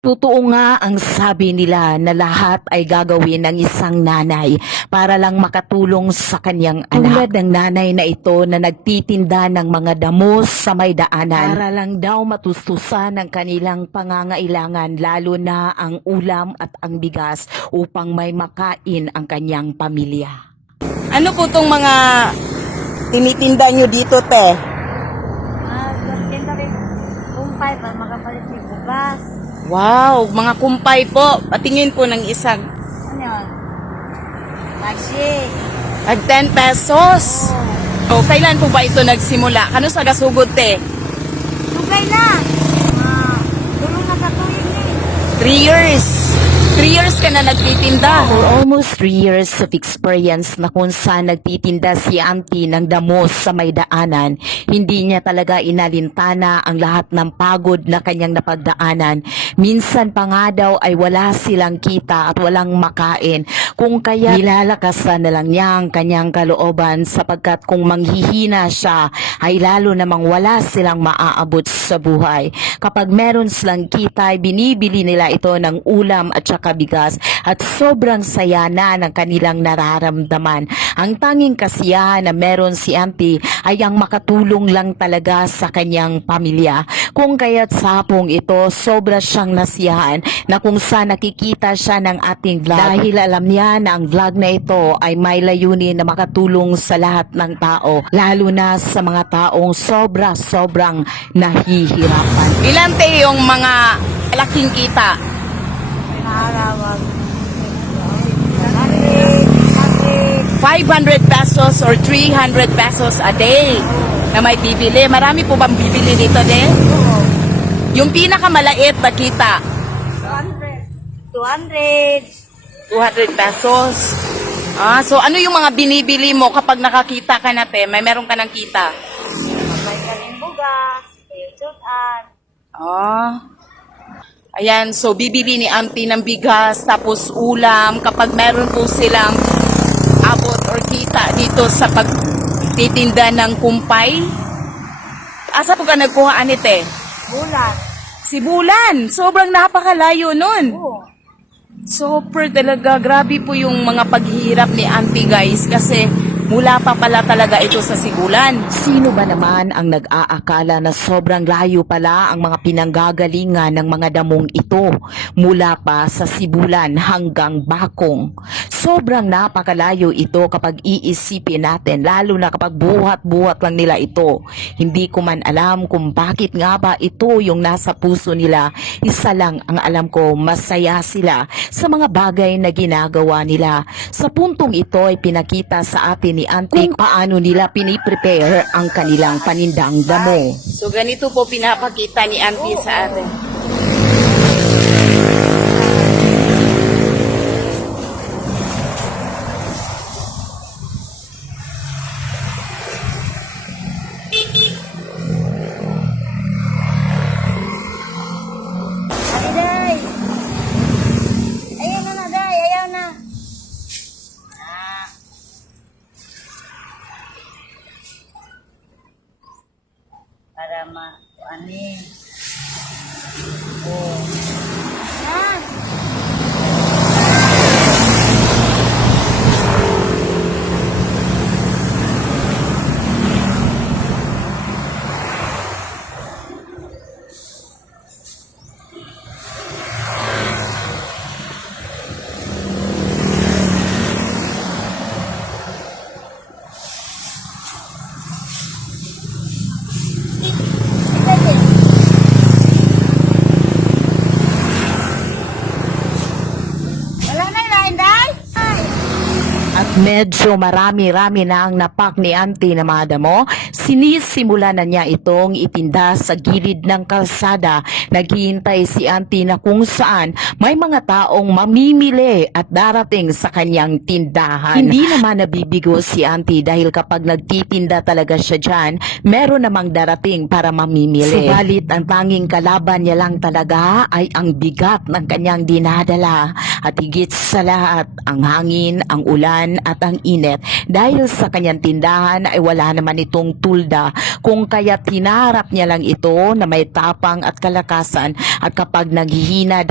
Totoo nga ang sabi nila na lahat ay gagawin ng isang nanay para lang makatulong sa kanyang anak. Tulad ng nanay na ito na nagtitinda ng mga damo sa may daanan para lang daw matustusan ang kanilang pangangailangan, lalo na ang ulam at ang bigas upang may makain ang kanyang pamilya. Ano po tong mga tinitinda nyo dito, te? Ganda rin kumpay para makapalit ng bugas. Wow, mga kumpay po. Patingin po ng isang. Ano yun? Magic. At 10 pesos. O, kailan po ba ito nagsimula? Kano sa gasugod, te? Tugay na. Tulong na katuyin eh. 3 years. 3 years ka na nagtitinda. For almost 3 years of experience na kung saan nagtitinda si auntie ng damo sa may daanan, hindi niya talaga inalintana ang lahat ng pagod na kanyang napagdaanan. Minsan pa nga daw ay wala silang kita at walang makain, kung kaya nilalakasan na lang niya ang kanyang kalooban, sapagkat kung manghihina siya ay lalo namang wala silang maaabot sa buhay. Kapag meron silang kita ay binibili nila ito ng ulam at saka bigas, at sobrang saya na ng kanilang nararamdaman. Ang tanging kasiyahan na meron si auntie ay ang makatulong lang talaga sa kanyang pamilya. Kung kaya't sa hapong ito, sobra siyang nasiyahan na kung saan nakikita siya ng ating vlog, dahil alam niya na ang vlog na ito ay may layunin na makatulong sa lahat ng tao, lalo na sa mga taong sobrang nahihirapan. Ilan, te, yung mga laking kita? Pinaharawag. 500 pesos or 300 pesos a day na may bibili. Marami po bang bibili dito, de? Yung pinakamalait na kita, 200. 200 pesos. So ano yung mga binibili mo kapag nakakita ka na, te? May meron ka ng kita? May kaling bugas. Sutan. Ayan, so bibili ni auntie ng bigas, tapos ulam, kapag meron po silang abot or kita dito sa pagtitinda ng kumpay. Asa po ka nagkuhaan ni te? Bulat. Si Bulan, sobrang napakalayo nun. Oo. Super talaga, grabe po yung mga paghihirap ni auntie, guys, kasi mula pa pala talaga ito sa Sigulan. Sino ba naman ang nag-aakala na sobrang layo pala ang mga pinanggagalingan ng mga damong ito, mula pa sa Sibulan hanggang Bakong? Sobrang napakalayo ito kapag iisipin natin, lalo na kapag buhat-buhat lang nila ito. Hindi ko man alam kung bakit nga ba ito yung nasa puso nila. Isa lang ang alam ko, masaya sila sa mga bagay na ginagawa nila. Sa puntong ito ay pinakita sa atin ni auntie kung paano nila piniprepare ang kanilang panindang damo. So ganito po pinapakita ni auntie sa atin. Ate Day. Ayaw na, Day. Ayaw na. Para ma-anin. Wala na ilain, Day? Ay. At medyo marami-rami na ang napak ni auntie na mga damo, sinisimula na niya itong itinda sa gilid ng kalsada. Naghihintay si auntie na kung saan may mga taong mamimili at darating sa kanyang tindahan. Hindi naman nabibigo si auntie dahil kapag nagtitinda talaga siya dyan, meron namang darating para mamimili. Subalit ang tanging kalaban niya lang talaga ay ang bigat ng kanyang dinadala, at higit sa lahat ang hangin, ang ulan at ang init. Dahil sa kanyang tindahan ay wala naman itong tulda, kung kaya't hinaharap niya lang ito na may tapang at kalakasan, at kapag naghihina